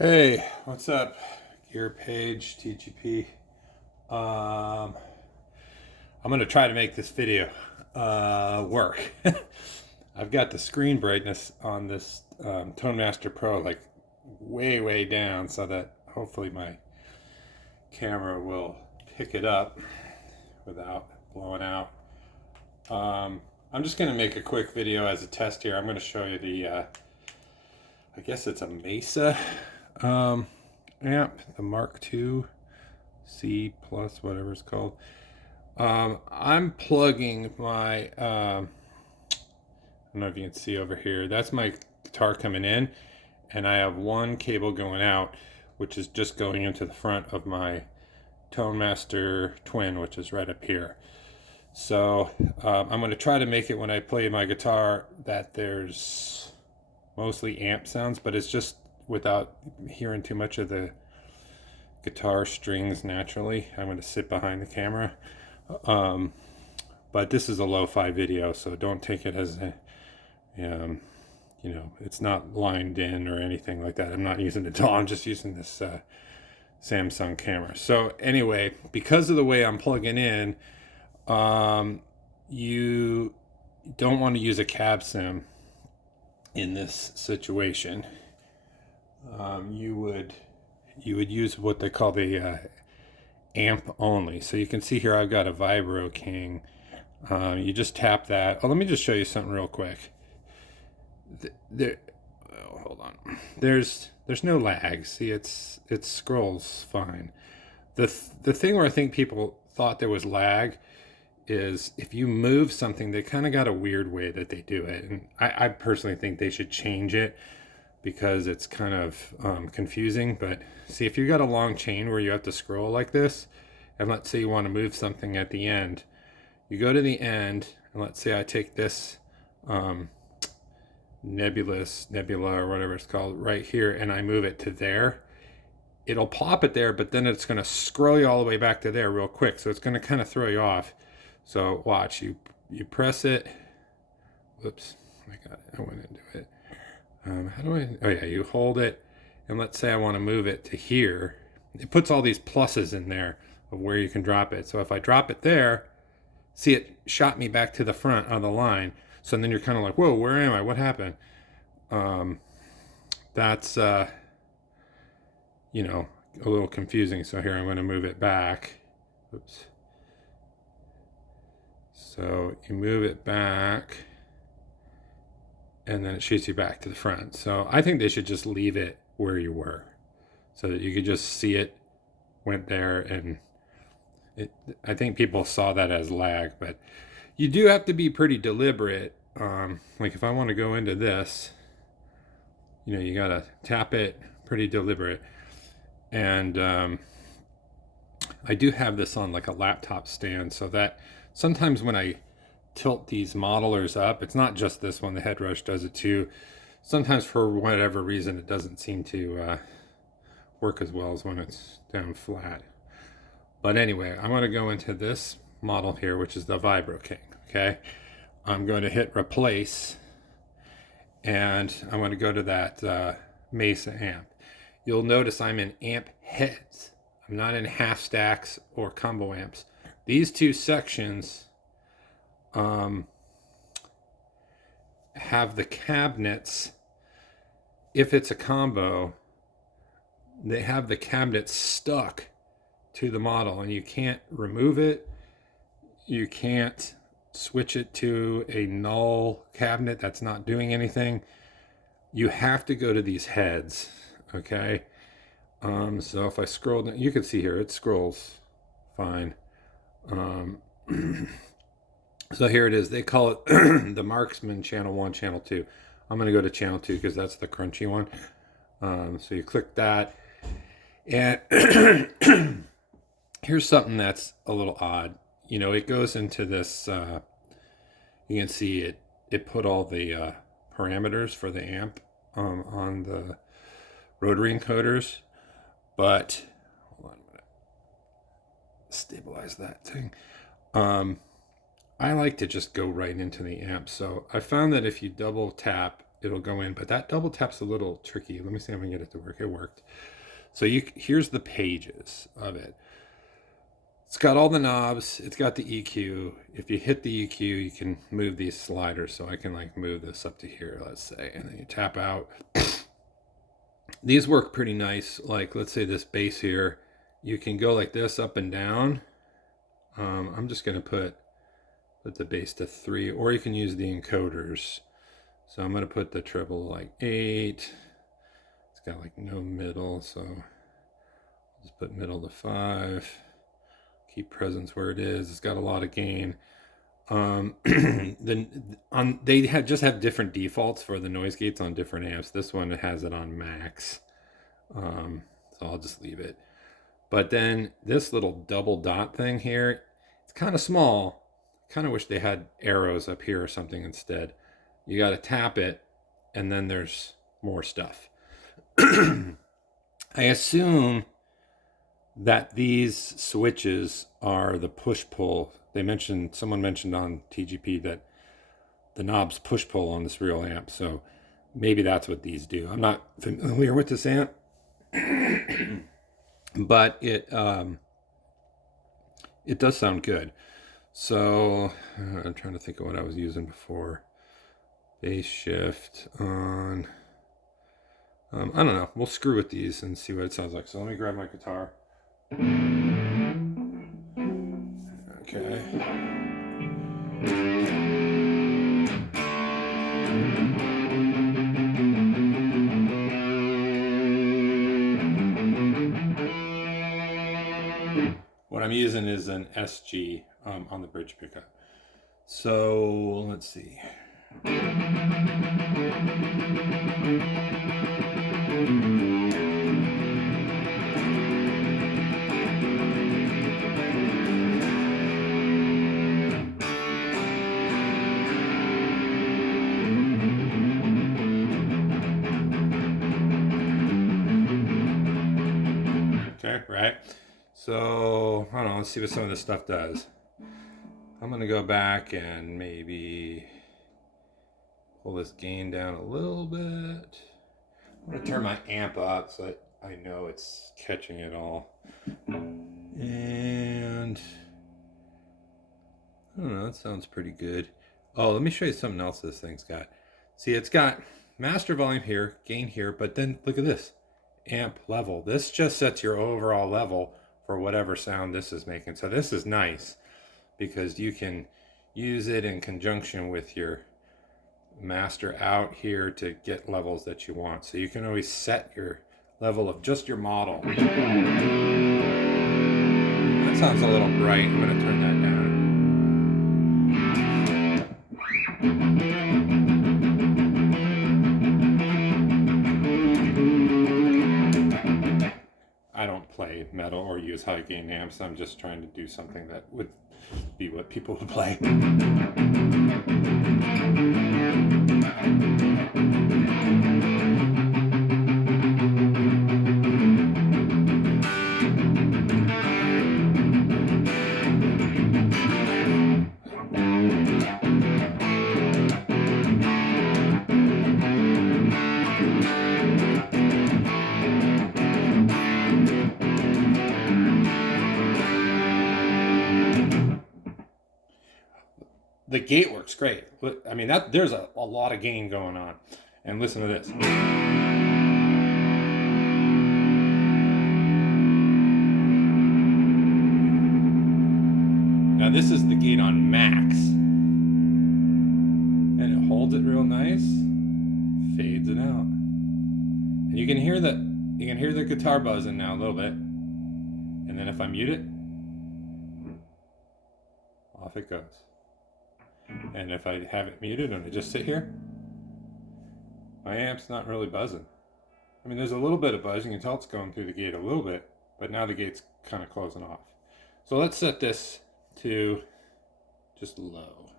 Hey, what's up? Gear Page, TGP. I'm gonna try to make this video work. I've got the screen brightness on this ToneMaster Pro like way down so that hopefully my camera will pick it up without blowing out. I'm just gonna make a quick video as a test here. I'm gonna show you the I guess it's a Mesa amp, the Mark II C plus, whatever it's called. I'm plugging my I don't know if you can see over here, that's my guitar coming in, and I have one cable going out which is just going into the front of my ToneMaster Twin, which is right up here. So I'm going to try to make it when I play my guitar that there's mostly amp sounds, but it's just without hearing too much of the guitar strings naturally. I'm going to sit behind the camera. But this is a lo-fi video, so don't take it as a, you know, it's not lined in or anything like that. I'm not using the DAW, I'm just using this Samsung camera. So anyway, because of the way I'm plugging in, you don't want to use a cab sim in this situation. You would use what they call the amp only. So you can see here I've got a Vibro King. You just tap that. Oh, let me just show you something real quick. Hold on. There's no lag. See, it scrolls fine. The thing where I think people thought there was lag is if you move something, they kind of got a weird way that they do it, and I personally think they should change it because it's kind of confusing. But see, if you got a long chain where you have to scroll like this, and let's say you want to move something at the end, you go to the end, and let's say I take this nebula or whatever it's called right here, and I move it to there, it'll pop it there, but then it's going to scroll you all the way back to there real quick, so it's going to kind of throw you off. So watch, you press it. Whoops, I got it. I went into it. How do I? Oh yeah, you hold it, and let's say I want to move it to here. It puts all these pluses in there of where you can drop it. So if I drop it there, see, it shot me back to the front of the line. So then you're kind of like, whoa, where am I? What happened? That's you know, a little confusing. So here I'm going to move it back. Oops. So you move it back, and then it shoots you back to the front. So I think they should just leave it where you were, so that you could just see it went there. And I think people saw that as lag, but you do have to be pretty deliberate. Like if I want to go into this, you know, you gotta tap it pretty deliberate. And I do have this on like a laptop stand, so that sometimes when I tilt these modelers up, it's not just this one, the head rush does it too. Sometimes for whatever reason it doesn't seem to work as well as when it's down flat. But anyway, I'm going to go into this model here, which is the Vibro King. Okay, I'm going to hit replace, and I'm going to go to that Mesa amp. You'll notice I'm in amp heads. I'm not in half stacks or combo amps. These two sections have the cabinets. If it's a combo, they have the cabinets stuck to the model, and you can't remove it. You can't switch it to a null cabinet that's not doing anything. You have to go to these heads. Okay. So if I scroll down, you can see here it scrolls fine. So here it is. They call it the Marksman channel 1, channel 2. I'm going to go to channel 2 because that's the crunchy one. So you click that, and here's something that's a little odd. You know, it goes into this, you can see it put all the parameters for the amp on the rotary encoders, but hold on a minute, stabilize that thing. I like to just go right into the amp. So I found that if you double tap it'll go in. But that double tap's a little tricky. Let me see if I can get it to work. It worked. So here's the pages of it. It's got all the knobs. It's got the EQ. If you hit the EQ, you can move these sliders. So I can like move this up to here, let's say, and then you tap out. These work pretty nice. Like, let's say this bass here, you can go like this up and down. I'm just going to put the bass to 3, or you can use the encoders. So I'm going to put the treble like 8. It's got like no middle, so I'll just put middle to 5. Keep presence where it is. It's got a lot of gain. They just have different defaults for the noise gates on different amps. This one has it on max, so I'll just leave it. But then this little double dot thing here, it's kind of small. Kind of wish they had arrows up here or something instead. You got to tap it, and then there's more stuff. I assume that these switches are the push-pull. Someone mentioned on TGP that the knobs push-pull on this real amp, so maybe that's what these do. I'm not familiar with this amp, but it does sound good. So I'm trying to think of what I was using before. Bass shift on. I don't know. We'll screw with these and see what it sounds like. So let me grab my guitar. Okay. What I'm using is an SG on the bridge pickup. So let's see. Okay, right? So, I don't know, let's see what some of this stuff does. I'm going to go back and maybe pull this gain down a little bit. I'm going to turn my amp up so that I know it's catching it all. And I don't know, that sounds pretty good. Oh, let me show you something else this thing's got. See, it's got master volume here, gain here, but then look at this. Amp level. This just sets your overall level for whatever sound this is making. So this is nice because you can use it in conjunction with your master out here to get levels that you want. So you can always set your level of just your model. That sounds a little bright. I'm going to turn that down. I don't play metal or use high gain amps. I'm just trying to do something that would be what people would play. The gate works great. I mean, there's a lot of gain going on. And listen to this. Now this is the gate on max. And it holds it real nice, fades it out. And you can hear the guitar buzzing now a little bit. And then if I mute it, off it goes. And if I have it muted and I just sit here, my amp's not really buzzing. I mean, there's a little bit of buzz. You can tell it's going through the gate a little bit, but now the gate's kind of closing off. So let's set this to just low.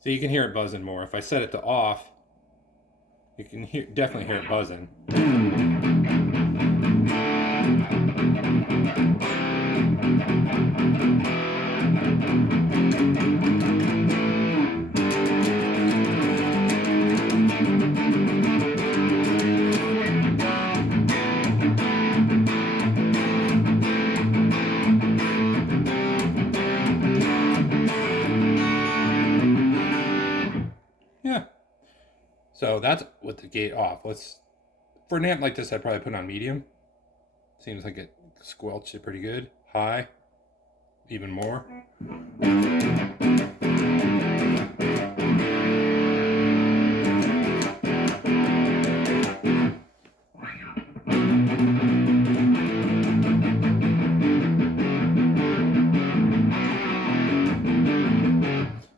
So you can hear it buzzing more. If I set it to off, you can definitely hear it buzzing. So that's with the gate off. For an amp like this, I'd probably put on medium. Seems like it squelched it pretty good. High, even more.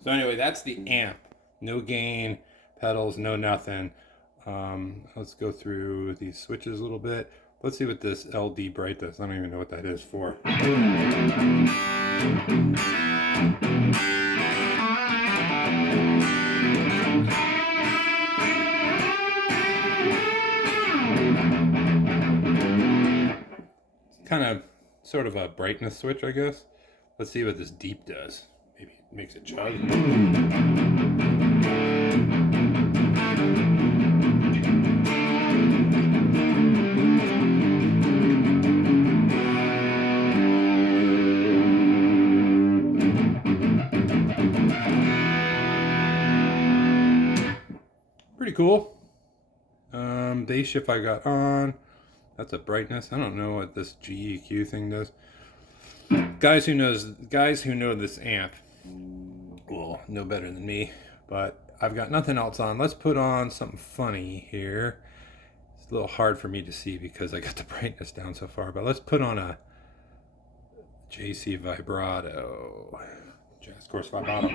So anyway, that's the amp. No gain, pedals, no nothing. Let's go through these switches a little bit. Let's see what this LD bright does. I don't even know what that is for. It's kind of sort of a brightness switch, I guess. Let's see what this deep does. Maybe it makes it chug. Pretty cool. Day shift I got on. That's a brightness. I don't know what this GEQ thing does. Guys who know this amp will know better than me, but I've got nothing else on. Let's put on something funny here. It's a little hard for me to see because I got the brightness down so far, but let's put on a JC vibrato. Jazz course vibrato.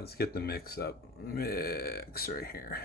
Let's get the mix up. Mix right here.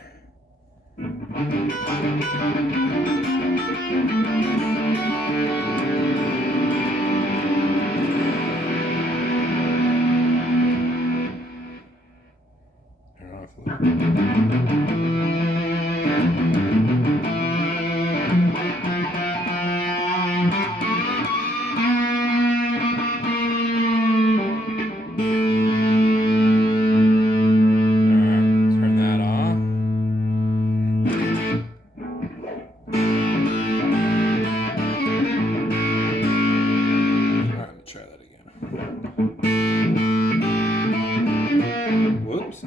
Whoops.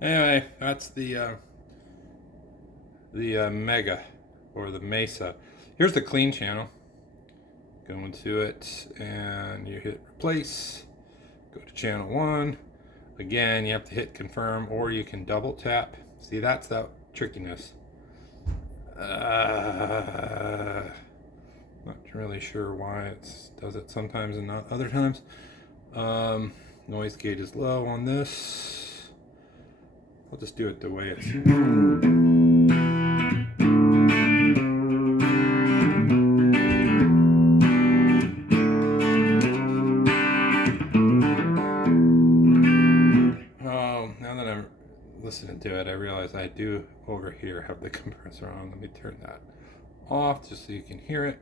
Anyway, that's the Mega or the Mesa. Here's the clean channel. Go into it and you hit replace. Go to channel 1. Again, you have to hit confirm, or you can double tap. See, that's that trickiness. Not really sure why it does it sometimes and not other times. Noise gate is low on this. I'll just do it the way it's. Now that I'm listening to it, I realize I do over here have the compressor on. Let me turn that off just so you can hear it.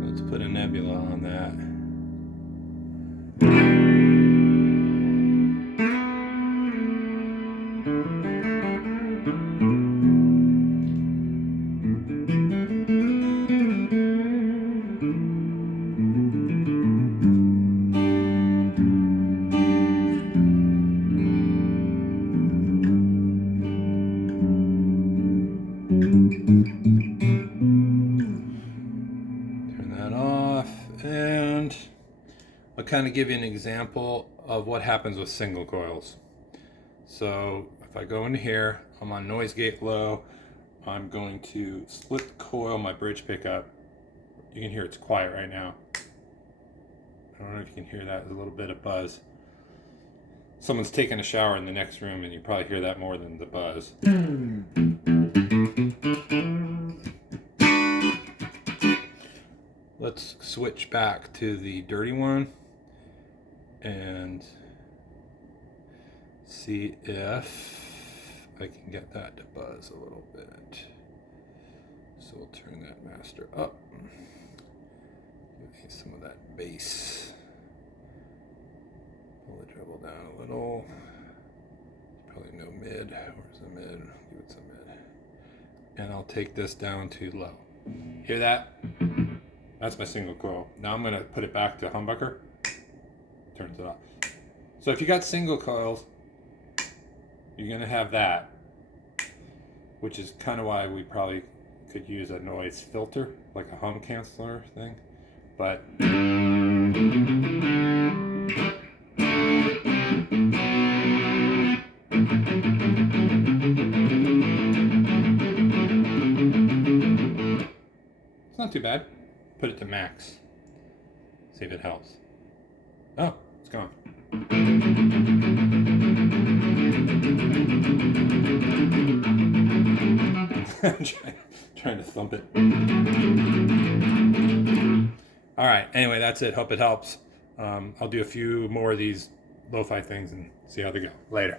Let's put a nebula on that. Turn that off, and I'll kind of give you an example of what happens with single coils. So if I go into here, I'm on noise gate low. I'm going to split the coil, my bridge pickup. You can hear it's quiet right now. I don't know if you can hear that. There's a little bit of buzz. Someone's taking a shower in the next room, and you probably hear that more than the buzz. Let's switch back to the dirty one and see if I can get that to buzz a little bit. So we'll turn that master up. Give me some of that bass. Pull the treble down a little. Probably no mid. Where's the mid? Give it some mid. And I'll take this down to low. Hear that? That's my single coil. Now I'm going to put it back to humbucker. Turns it off. So if you got single coils, you're going to have that, which is kind of why we probably could use a noise filter, like a hum canceller thing. But it's not too bad. Put it to max. See if it helps. Oh, it's gone. trying to thump it. All right, anyway, that's it. Hope it helps. I'll do a few more of these lo-fi things and see how they go. Later.